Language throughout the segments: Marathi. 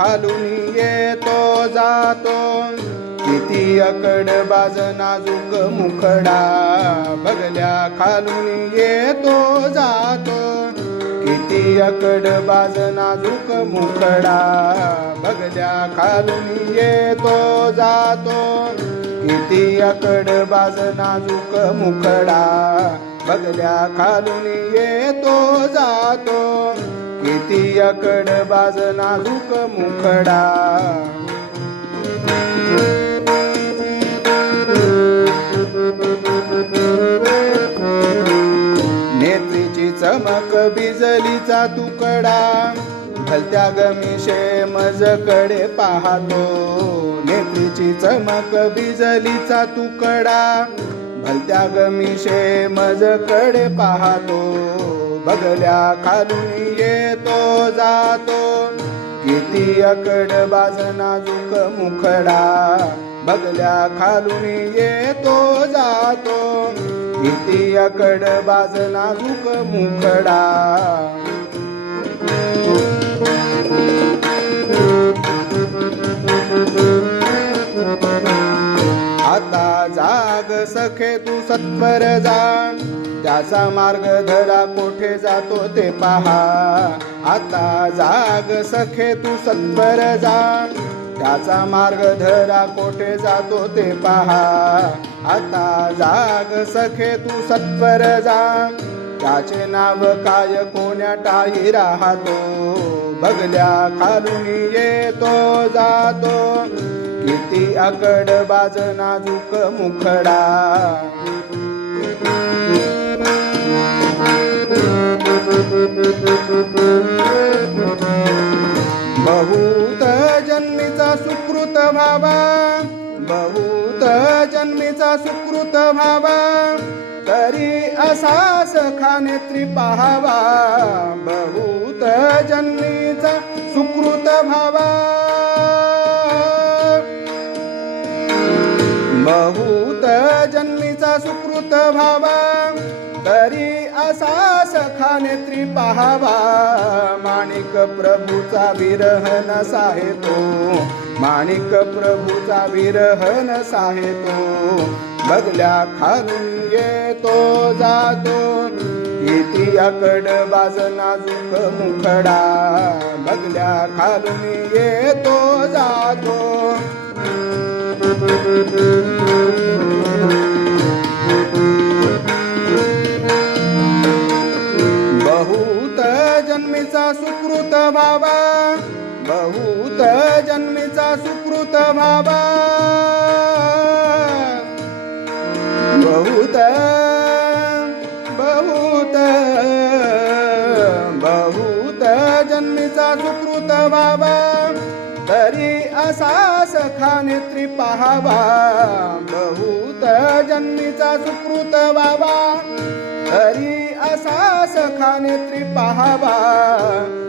खालून येतो जातो. किती अकड बाज नाजूक मुखडा बगल्या खालून येतो जातो. किती अकड बाज नाजूक मुखडा बगल्या खालून येतो जातो. किती अकड बाज नाजूक मुखडा बगल्या खालून येतो जातो. किती अकड बाज नाजूक मुखडा. नेत्रीची चमक बिजलीचा तुकडा. भलत्या गमिशे मजकडे पाहतो. नेत्रीची चमक बिजलीचा तुकडा. भलत्या गमिशे मजकडे पाहतो. बगल्या खालून येतो जातो. किती अकड बाज नाजूक मुखडा. बगल्या खालून येतो जातो. किती अकड बाज नाजूक मुखडा. जाग सखे तू सत्वर जा त्याचा मार्ग धरा कोठे जातो ते पहा. आता जाग सखे तू सत्वर जा त्याचा मार्ग धरा कोठे जातो ते पहा. आता जाग सखे तू सत्वर जा त्याचे नाव काय कोण्या टाई राहतो. बगल्या खालून येतो जातो. ती अकड बाज नाजूक मुखडा. बहुत जन्मीचा सुकृत भावा. बहुत जन्मीचा सुकृत भावा. तरी असा सखा नेत्री पाहावा बहुत जन्मीचा सुकृत भावा. ब्रह्मभूत जन्मीचा सुकृत भावा तरी असा सखा नेत्री पाहावा. माणिक प्रभूचा विरह नसाहे तो माणिक प्रभूचा विरह नसाहे तो बगल्या खालून येतो जातो किती अकड बाज नाजूक मुखडा. बगल्या खालून येतो जातो. बहुत जन्मीचा सुकृत बाबा बहुत जन्मीचा सुकृत बाबा. बहुत बहुत बहुत जन्मीचा सुकृत बाबा. तरी असा सखानेत्री पहावा पाहावा बहुत जन्मीचा सुकृत बाबा तरी असा सखा नेत्री पाहावा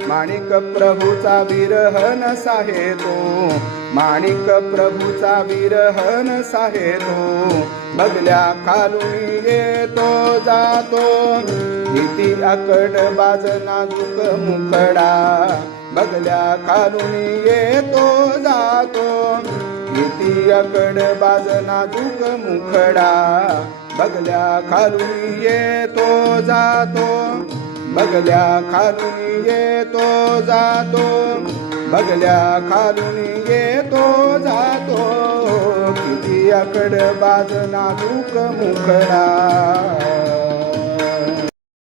माणिक प्रभूचा विरहन साहे तो माणिक प्रभूचा विरहन साहे तो बगल्या खालून येतो जातो. किती अकड बाज नाजूक मुखडा. बगल्या खालून येतो जातो. इतियाकड अकड बाज मुखडा. बगल्या खालून येतो जातो. बगल्या खालून येतो जातो. बगल्या खालून येतो जातो. किती अकड बाज नाजूक मुखडा.